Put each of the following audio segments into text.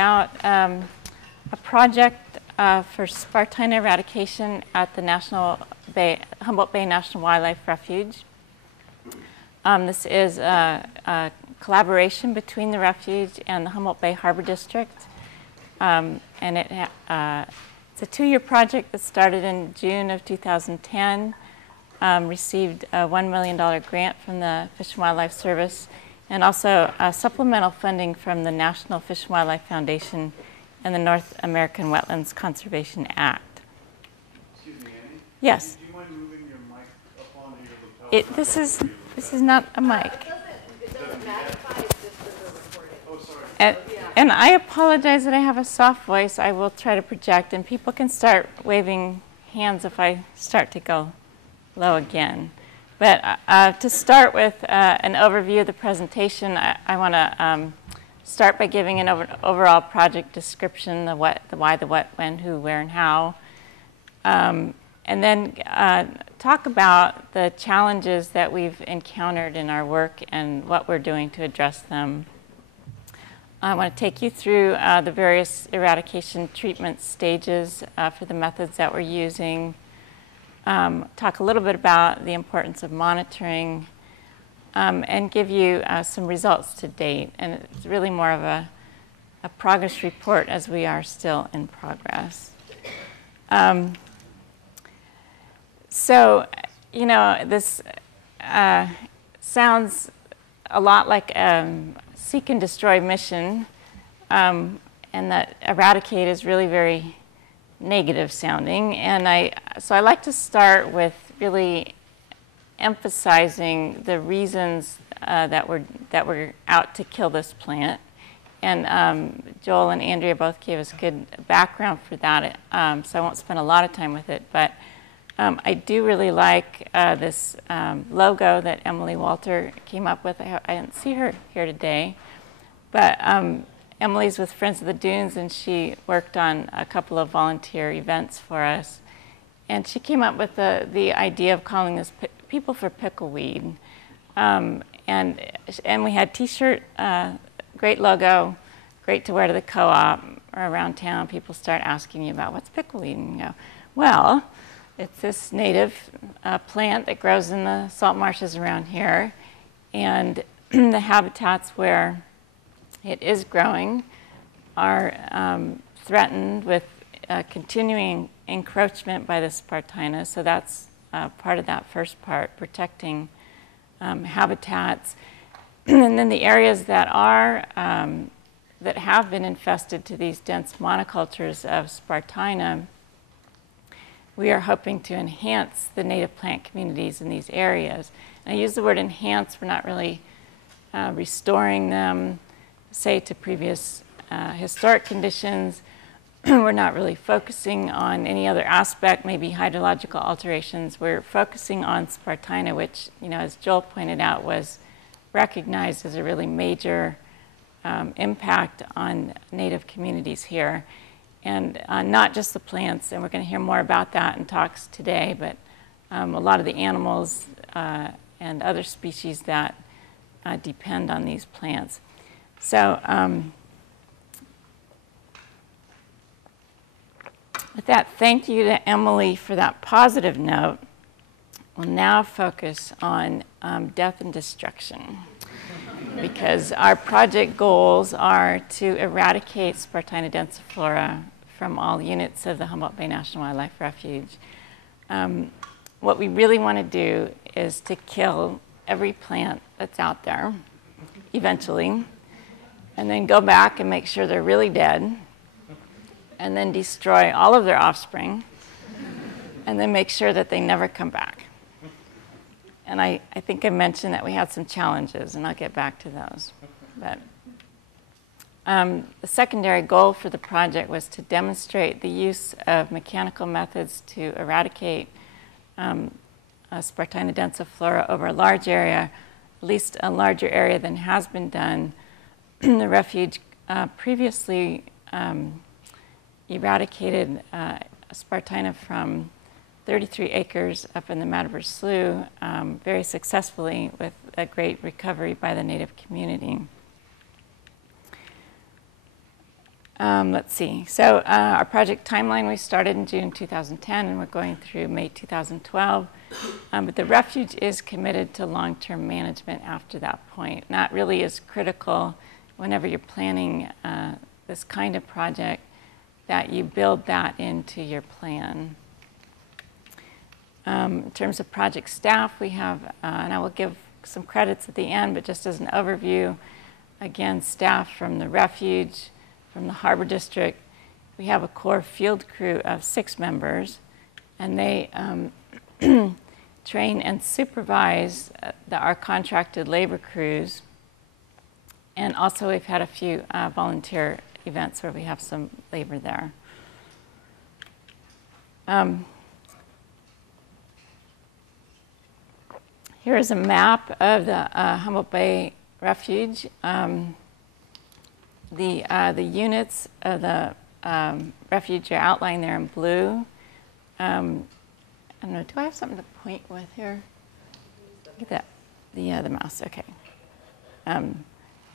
about a project for Spartina eradication at the Humboldt Bay National Wildlife Refuge. This is a collaboration between the refuge and the Humboldt Bay Harbor District. And it's a 2-year project that started in June of 2010, received a $1 million grant from the Fish and Wildlife Service, and also supplemental funding from the National Fish and Wildlife Foundation and the North American Wetlands Conservation Act. Excuse me, Andy? Yes? Do you mind moving your mic up onto your lapel? This is not a mic. It doesn't magnify, it's just for the recording. Oh, sorry. And I apologize that I have a soft voice. I will try to project, and people can start waving hands if I start to go low again. But to start with an overview of the presentation, I want to start by giving an overall project description, the what, the why, the what, when, who, where, and how. And then talk about the challenges that we've encountered in our work and what we're doing to address them. I want to take you through the various eradication treatment stages for the methods that we're using. Talk a little bit about the importance of monitoring, and give you some results to date. And it's really more of a progress report as we are still in progress. So, you know, this sounds a lot like seek and destroy mission, and that eradicate is really very negative sounding. And so I like to start with really emphasizing the reasons that we're out to kill this plant. And Joel and Andrea both gave us good background for that, so I won't spend a lot of time with it. But I do really like this logo that Emily Walter came up with. I didn't see her here today, but Emily's with Friends of the Dunes, and she worked on a couple of volunteer events for us. And she came up with the idea of calling this People for Pickleweed. And we had T-shirt, great logo, great to wear to the co-op or around town. People start asking you about what's pickleweed, and you go, well, it's this native plant that grows in the salt marshes around here. And the habitats where it is growing are threatened with continuing encroachment by the Spartina. So that's part of that first part, protecting habitats. And then the areas that are that have been infested to these dense monocultures of Spartina, we are hoping to enhance the native plant communities in these areas. And I use the word enhance. We're not really restoring them, say, to previous historic conditions. We're not really focusing on any other aspect, maybe hydrological alterations. We're focusing on Spartina, which, you know, as Joel pointed out, was recognized as a really major impact on native communities here. And not just the plants, and we're going to hear more about that in talks today, but a lot of the animals and other species that depend on these plants. So with that, thank you to Emily for that positive note. We'll now focus on death and destruction, because our project goals are to eradicate Spartina densiflora from all units of the Humboldt Bay National Wildlife Refuge. What we really want to do is to kill every plant that's out there, eventually, and then go back and make sure they're really dead, and then destroy all of their offspring, and then make sure that they never come back. And I think I mentioned that we had some challenges, and I'll get back to those. But the secondary goal for the project was to demonstrate the use of mechanical methods to eradicate Spartina densiflora over a large area, at least a larger area than has been done. The refuge previously eradicated Spartina from 33 acres up in the Mataber Slough very successfully, with a great recovery by the native community. Let's see. So our project timeline, we started in June 2010, and we're going through May 2012. But the refuge is committed to long-term management after that point. And that really is critical whenever you're planning this kind of project, that you build that into your plan. In terms of project staff, we have, and I will give some credits at the end, but just as an overview, again, staff from the refuge, from the Harbor District. We have a core field crew of 6 members, and they train and supervise our contracted labor crews. And also we've had a few volunteer events where we have some labor there. Here is a map of the Humboldt Bay Refuge. The units of the refuge are outlined there in blue. I don't know, do I have something to point with here? Look at that, the mouse, okay.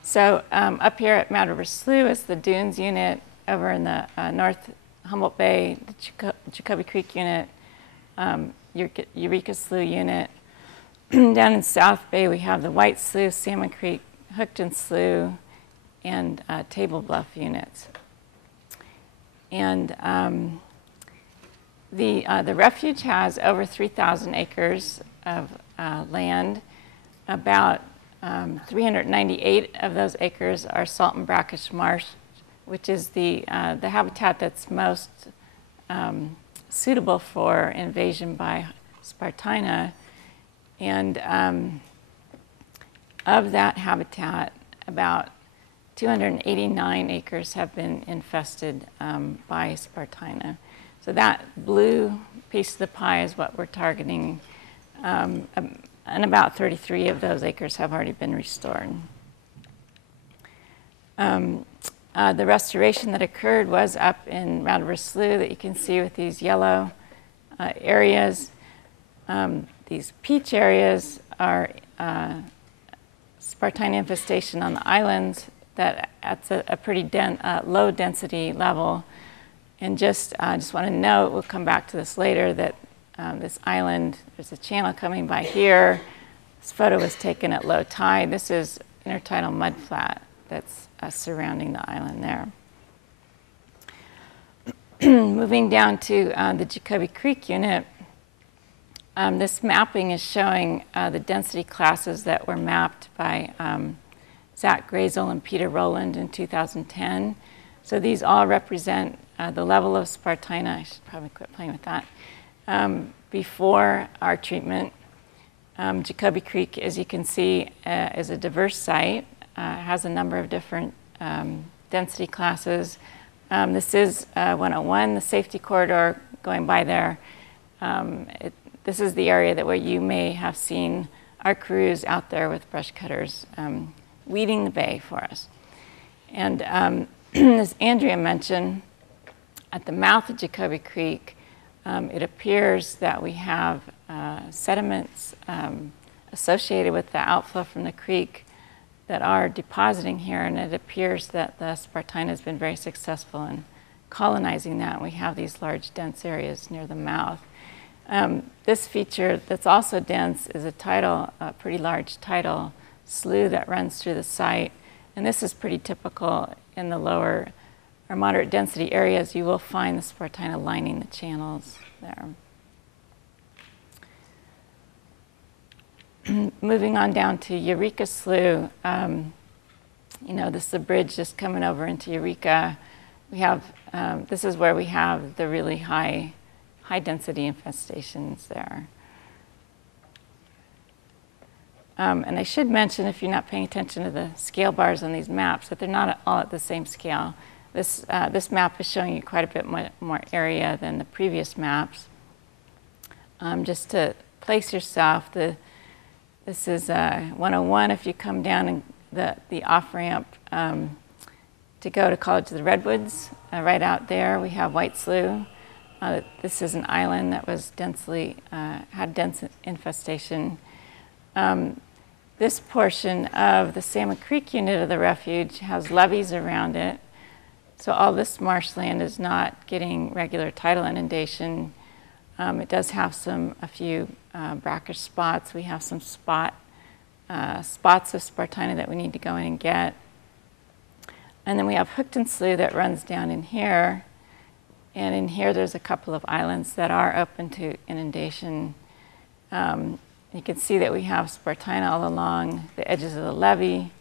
So up here at Mad River Slough is the Dunes unit. Over in the North Humboldt Bay, the Jacoby Creek unit, Eureka Slough unit. Down in South Bay, we have the White Slough, Salmon Creek, Hookton Slough, and Table Bluff units. And the refuge has over 3,000 acres of land. About 398 of those acres are salt and brackish marsh, which is the habitat that's most suitable for invasion by Spartina. And of that habitat, about 289 acres have been infested by Spartina. So that blue piece of the pie is what we're targeting, and about 33 of those acres have already been restored. The restoration that occurred was up in Mad River Slough that you can see with these yellow areas. These peach areas are Spartina infestation on the islands that at a pretty low density level. And I just want to note, we'll come back to this later, that this island, there's a channel coming by here. This photo was taken at low tide. This is Intertidal Mudflat that's surrounding the island there. Moving down to the Jacoby Creek unit, this mapping is showing the density classes that were mapped by Zach Grazel and Peter Rowland in 2010. So these all represent the level of Spartina. I should probably quit playing with that. Before our treatment, Jacoby Creek, as you can see, is a diverse site. Has a number of different density classes. This is 101, the safety corridor going by there. This is the area where you may have seen our crews out there with brush cutters weeding the bay for us. And as Andrea mentioned, at the mouth of Jacoby Creek, it appears that we have sediments associated with the outflow from the creek that are depositing here, and it appears that the Spartina has been very successful in colonizing that. We have these large, dense areas near the mouth. This feature that's also dense is a pretty large tidal slough that runs through the site, and this is pretty typical in the lower or moderate density areas. You will find the Spartina lining the channels there. Moving on down to Eureka Slough, this is the bridge just coming over into Eureka. We have, this is where we have the really high density infestations there. And I should mention, if you're not paying attention to the scale bars on these maps, that they're not all at the same scale. This map is showing you quite a bit more area than the previous maps. Just to place yourself, this is 101 if you come down and the off-ramp to go to College of the Redwoods. Right out there we have White Slough. This is an island that was had dense infestation. This portion of the Salmon Creek unit of the refuge has levees around it. So all this marshland is not getting regular tidal inundation. It does have a few brackish spots. We have some spots of Spartina that we need to go in and get. And then we have Hookton Slough that runs down in here. And in here there's a couple of islands that are open to inundation. You can see that we have Spartina all along the edges of the levee.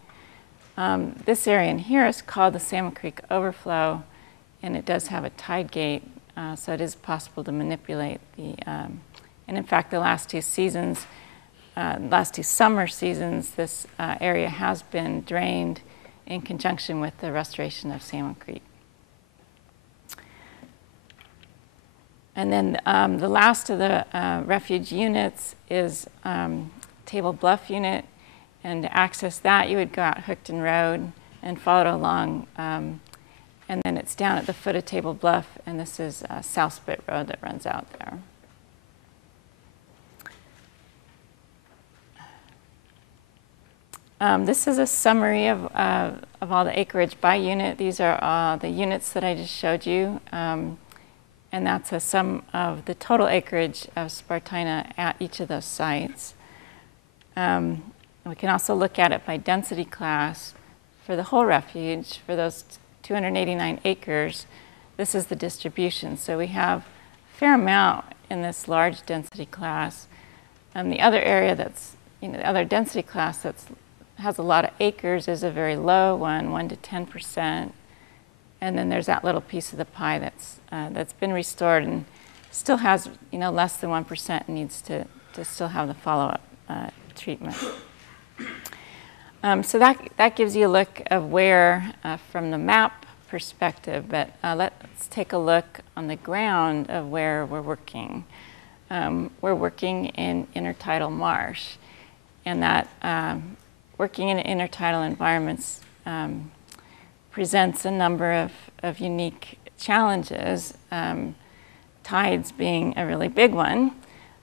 This area in here is called the Salmon Creek Overflow, and it does have a tide gate, so it is possible to manipulate the, and in fact the last two summer seasons, this area has been drained in conjunction with the restoration of Salmon Creek. And then the last of the refuge units is Table Bluff unit. And to access that, you would go out Hookton Road and follow it along. And then it's down at the foot of Table Bluff, and this is South Spit Road that runs out there. This is a summary of all the acreage by unit. These are the units that I just showed you. And that's a sum of the total acreage of Spartina at each of those sites. We can also look at it by density class for the whole refuge. For those 289 acres, this is the distribution. So we have a fair amount in this large density class. The other area that's, the other density class that has a lot of acres is a very low one, 1 to 10%. And then there's that little piece of the pie that's been restored and still has, less than 1% and needs to still have the follow-up treatment. So that gives you a look of where, from the map perspective, but let's take a look on the ground of where we're working. We're working in intertidal marsh, and that working in intertidal environments presents a number of unique challenges, tides being a really big one.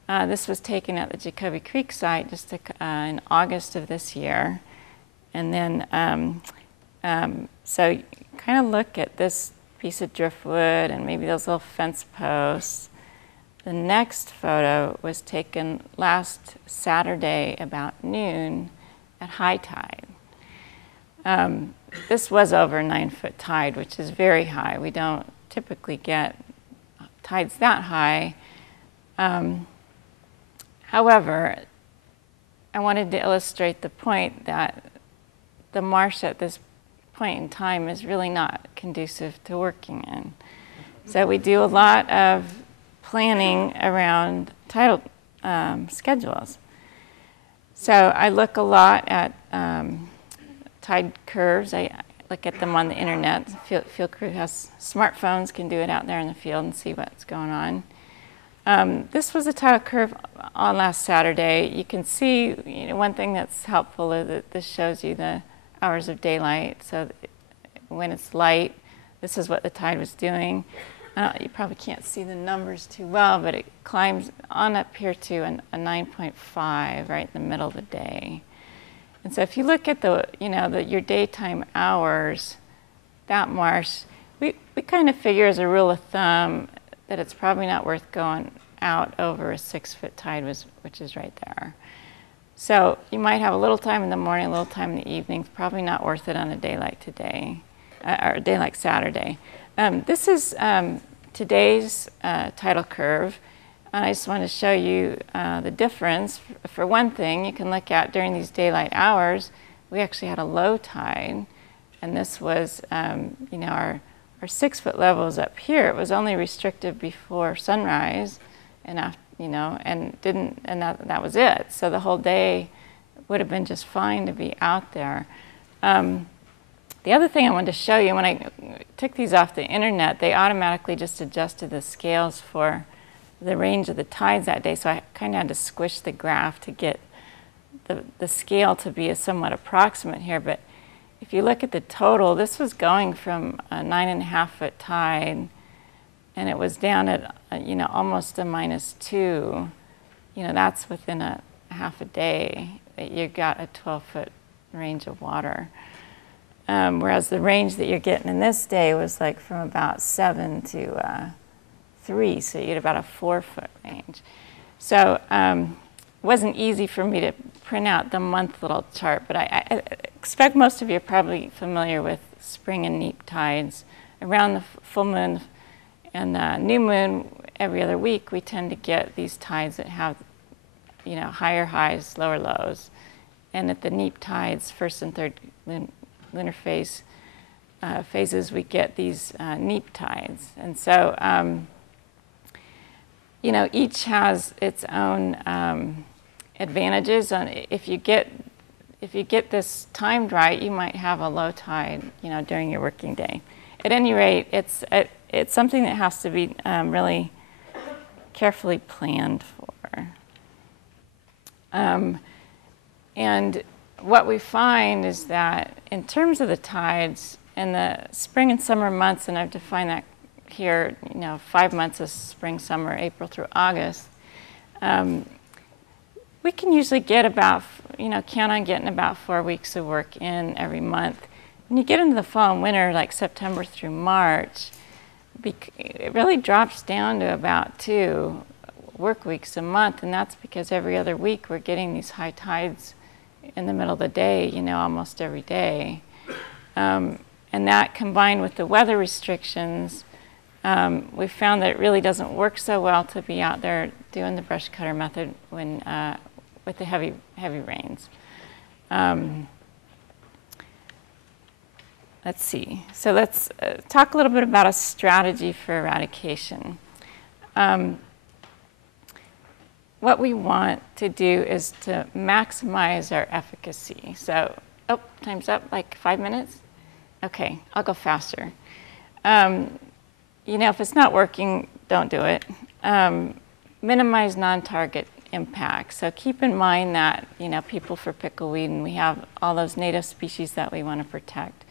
This was taken at the Jacoby Creek site just in August of this year. And then, so you kind of look at this piece of driftwood and maybe those little fence posts. The next photo was taken last Saturday about noon at high tide. This was over a 9-foot tide, which is very high. We don't typically get tides that high. However, I wanted to illustrate the point that the marsh at this point in time is really not conducive to working in. So we do a lot of planning around tidal schedules. So I look a lot at tide curves. I look at them on the internet. Field crew has smartphones, can do it out there in the field and see what's going on. This was a tidal curve on last Saturday. You can see, one thing that's helpful is that this shows you the hours of daylight. So when it's light, this is what the tide was doing. You probably can't see the numbers too well, but it climbs on up here to a 9.5 right in the middle of the day. And so if you look at your daytime hours, that marsh, we kind of figure as a rule of thumb that it's probably not worth going out over a 6-foot tide, which is right there. So you might have a little time in the morning, a little time in the evening. It's probably not worth it on a day like today, or a day like Saturday. This is today's tidal curve. And I just want to show you the difference. For one thing, you can look at during these daylight hours, we actually had a low tide. And this was, our 6-foot levels up here. It was only restricted before sunrise, and after, and that was it. So the whole day would have been just fine to be out there. The other thing I wanted to show you, when I took these off the internet, they automatically just adjusted the scales for the range of the tides that day. So I kind of had to squish the graph to get the scale to be a somewhat approximate here. But if you look at the total, this was going from a 9.5-foot tide, and it was down at almost a -2. That's within a half a day that you got a 12-foot range of water. whereas the range that you're getting in this day was like from about 7 to 3, so you get about a 4-foot range. So it wasn't easy for me to print out the month little chart, but I expect most of you are probably familiar with spring and neap tides. Around the full moon and the new moon every other week, we tend to get these tides that have, you know, higher highs, lower lows. And at the neap tides, first and third lunar phases, we get these neap tides. And so, you know, each has its own advantages. If you get this timed right, you might have a low tide, you know, during your working day. At any rate, it's something that has to be really carefully planned for. And what we find is that in terms of the tides in the spring and summer months, and I've defined that here, you know, 5 months of spring, summer, April through August, we can usually get about, you know, count on getting about 4 weeks of work in every month. When you get into the fall and winter, like September through March, it really drops down to about 2 work weeks a month, and that's because every other week we're getting these high tides in the middle of the day, you know, almost every day. And that combined with the weather restrictions, we found that it really doesn't work so well to be out there doing the brush cutter method when with the heavy rains. Let's see. So let's talk a little bit about a strategy for eradication. What we want to do is to maximize our efficacy. So, oh, time's up, like 5 minutes? Okay, I'll go faster. You know, if it's not working, don't do it. Minimize non-target impact. So keep in mind that, you know, people for pickleweed, and we have all those native species that we want to protect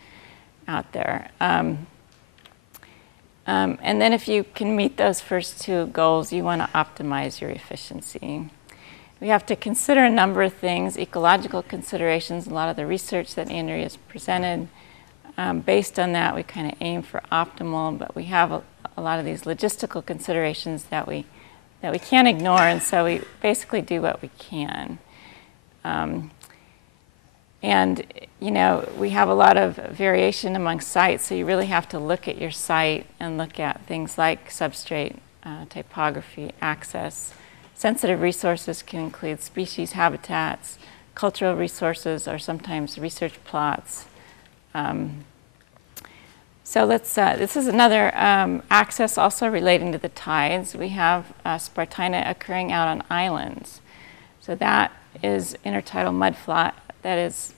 out there. And then if you can meet those first 2 goals, you want to optimize your efficiency. We have to consider a number of things, ecological considerations, a lot of the research that Andrea has presented. Based on that, we kind of aim for optimal, but we have a lot of these logistical considerations that we can't ignore, and so we basically do what we can. And, you know, we have a lot of variation among sites, so you really have to look at your site and look at things like substrate, typography, access. Sensitive resources can include species, habitats, cultural resources, or sometimes research plots. So let's, this is another access also relating to the tides. We have Spartina occurring out on islands. So that is intertidal mudflat. That is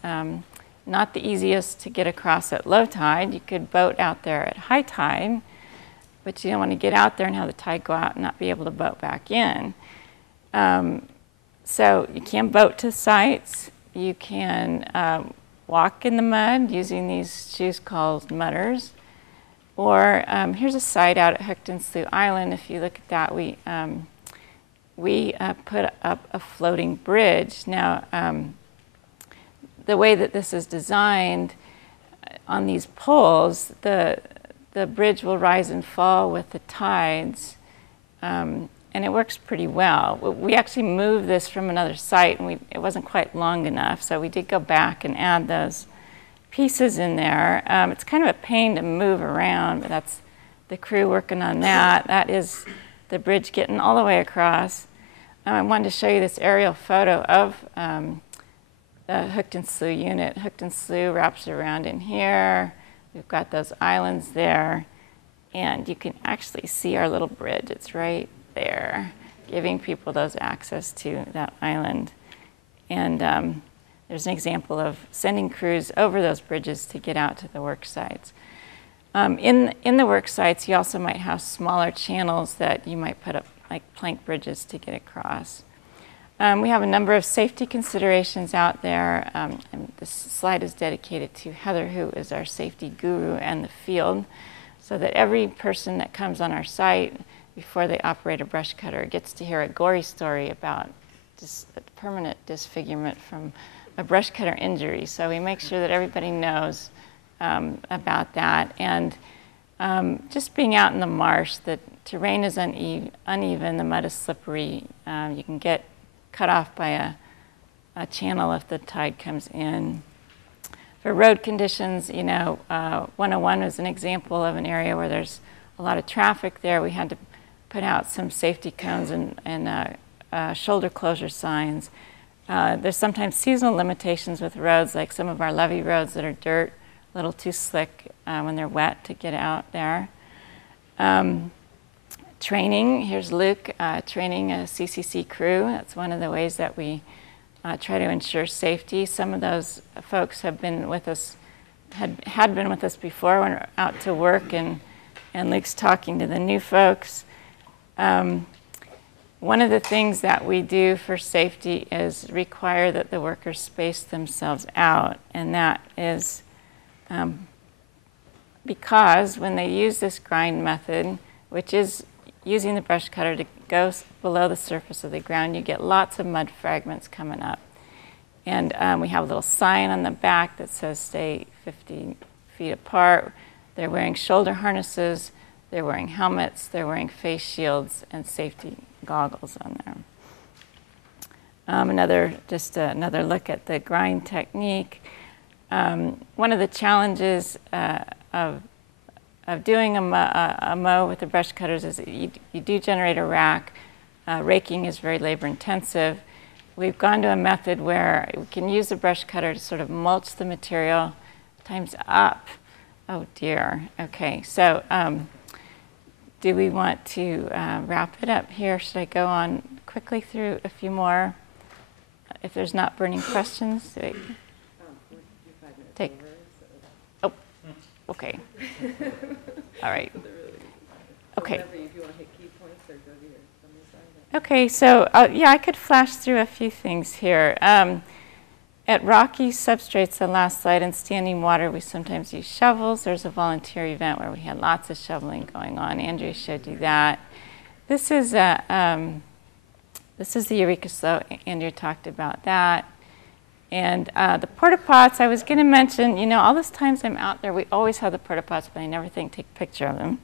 not the easiest to get across at low tide. You could boat out there at high tide, but you don't want to get out there and have the tide go out and not be able to boat back in. So you can boat to sites. You can walk in the mud using these shoes called mudders. Or here's a site out at Hooked Slough Island. If you look at that, we put up a floating bridge. Now, the way that this is designed on these poles, the bridge will rise and fall with the tides, and it works pretty well. We actually moved this from another site, and it wasn't quite long enough, so we did go back and add those pieces in there. It's kind of a pain to move around, but that's the crew working on that. That is the bridge getting all the way across. I wanted to show you this aerial photo of the Hooked Slough unit. Hooked Slough wraps around in here. We've got those islands there, and you can actually see our little bridge. It's right there, giving people those access to that island. And there's an example of sending crews over those bridges to get out to the work sites. In the work sites, you also might have smaller channels that you might put up, like plank bridges, to get across. We have a number of safety considerations out there, and this slide is dedicated to Heather, who is our safety guru in the field, so that every person that comes on our site before they operate a brush cutter gets to hear a gory story about permanent disfigurement from a brush cutter injury. So we make sure that everybody knows about that. And just being out in the marsh, the terrain is uneven, the mud is slippery. You can get cut off by a channel if the tide comes in. For road conditions, 101 was an example of an area where there's a lot of traffic there. We had to put out some safety cones and shoulder closure signs. There's sometimes seasonal limitations with roads, like some of our levee roads that are dirt, a little too slick when they're wet to get out there. Training, here's Luke training a Ccc crew. That's one of the ways that we try to ensure safety. Some of those folks have been with us, had been with us before when we're out to work, and Luke's talking to the new folks. One of the things that we do for safety is require that the workers space themselves out, and that is because when they use this grind method, which is using the brush cutter to go below the surface of the ground, you get lots of mud fragments coming up. And we have a little sign on the back that says stay 50 feet apart. They're wearing shoulder harnesses, they're wearing helmets, they're wearing face shields and safety goggles on there. Another look at the grind technique. One of the challenges of doing a mow with the brush cutters is that you do generate a rack. Raking is very labor intensive. We've gone to a method where we can use the brush cutter to sort of mulch the material. Time's up. Oh dear. Okay, so do we want to wrap it up here? Should I go on quickly through a few more? If there's not burning questions, take. Oh, okay. All right. Okay. Okay, so yeah, I could flash through a few things here. At rocky substrates, the last slide, in standing water, we sometimes use shovels. There's a volunteer event where we had lots of shoveling going on. Andrea showed you that. This is the Eureka Slough. Andrea talked about that. And the porta pots, I was going to mention, all those times I'm out there, we always have the porta pots, but I never think take a picture of them.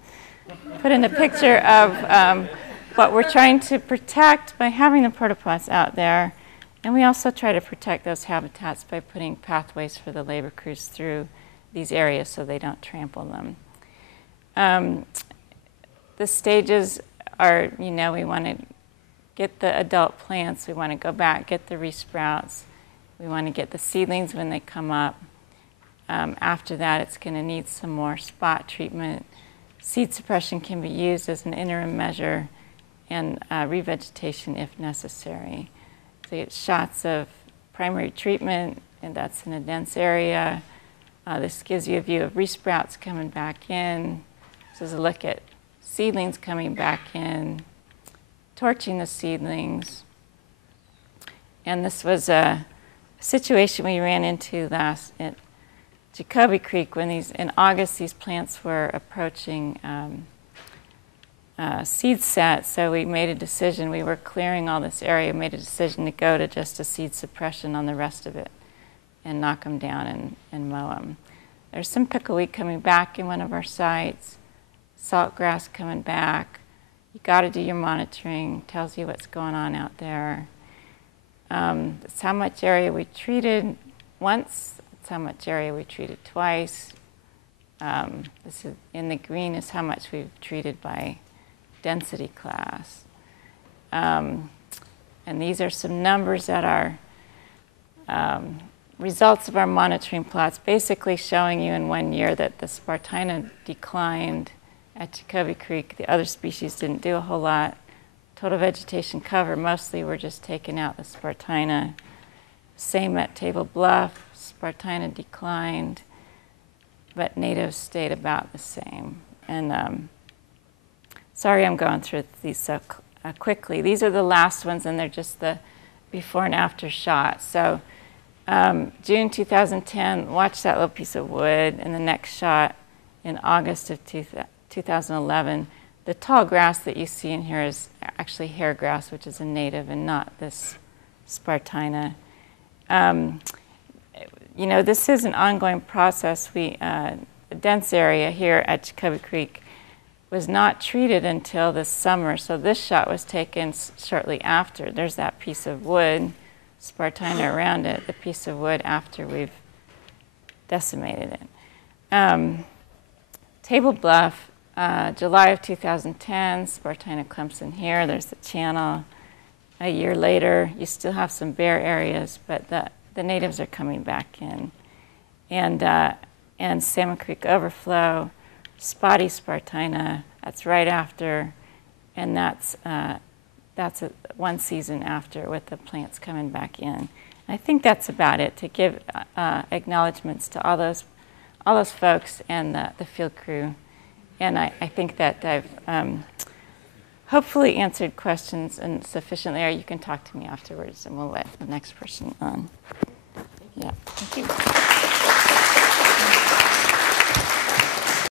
Put in a picture of what we're trying to protect by having the porta pots out there. And we also try to protect those habitats by putting pathways for the labor crews through these areas so they don't trample them. The stages are, we want to get the adult plants, we want to go back, get the resprouts, we want to get the seedlings when they come up. After that, it's going to need some more spot treatment. Seed suppression can be used as an interim measure, and revegetation if necessary. So you get shots of primary treatment, and that's in a dense area. This gives you a view of resprouts coming back in. This is a look at seedlings coming back in, torching the seedlings. And this was a situation we ran into last at Jacoby Creek when in August, these plants were approaching seed set, so we made a decision. We were clearing all this area, made a decision to go to just a seed suppression on the rest of it and knock them down and mow them. There's some pickleweed coming back in one of our sites, saltgrass coming back. You got to do your monitoring, tells you what's going on out there. It's how much area we treated once, it's how much area we treated twice. This is, in the green is how much we've treated by density class. And these are some numbers that are results of our monitoring plots, basically showing you in 1 year that the Spartina declined at Jacoby Creek. The other species didn't do a whole lot. Total vegetation cover, mostly we're just taking out the Spartina. Same at Table Bluff, Spartina declined, but natives stayed about the same. And sorry I'm going through these so quickly. These are the last ones, and they're just the before and after shots. So June 2010, watch that little piece of wood, and the next shot in August of 2011. The tall grass that you see in here is actually hair grass, which is a native and not this Spartina. you know, this is an ongoing process. The dense area here at Jacoby Creek was not treated until this summer, so this shot was taken shortly after. There's that piece of wood, Spartina around it, the piece of wood after we've decimated it. Table Bluff, July of 2010, Spartina Clemson here, there's the channel. A year later, you still have some bare areas, but the natives are coming back in. And Salmon Creek Overflow, Spotty Spartina, that's right after, and that's one season after with the plants coming back in. I think that's about it, to give acknowledgments to all those folks and the field crew. And I think that I've hopefully answered questions and sufficiently, or you can talk to me afterwards and we'll let the next person on. Yeah, thank you.